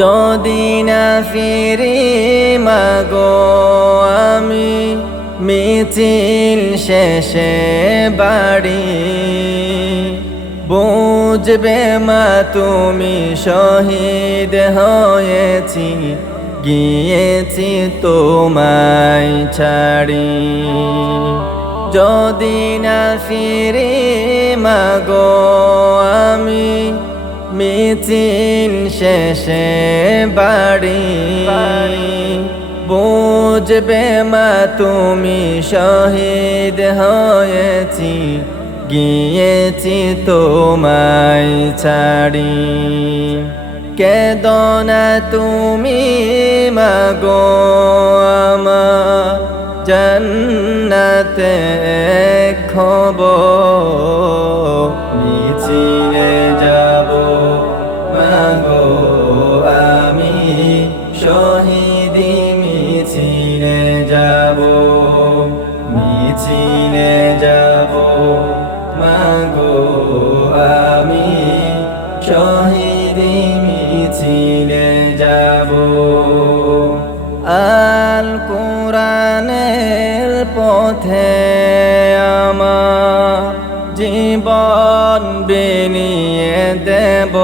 যদি না ফিরি মাগো আমি মিছিল শেষে বাড়ি, বুঝবে মা তুমি শহীদ হয়েছি, গিয়েছি তোমায় ছাড়ি। যদি না ফিরি মাগো আমি মিছিল শেষে বাড়ি, বুঝবে মা তুমি শহীদ হয়েছি, গিয়েছি তোমায় ছাড়ি। কেঁদো না তুমি মাগো আমার জান্নাতে খবর, মিছিলে যাব মাগো আমি শহীদি মিছিলে যাব, মিছিলে যাব মাগো আমি শহীদি মিছিলে যাব। আল কোরআনের পথে আমার জীবন বিলিয়ে দেব।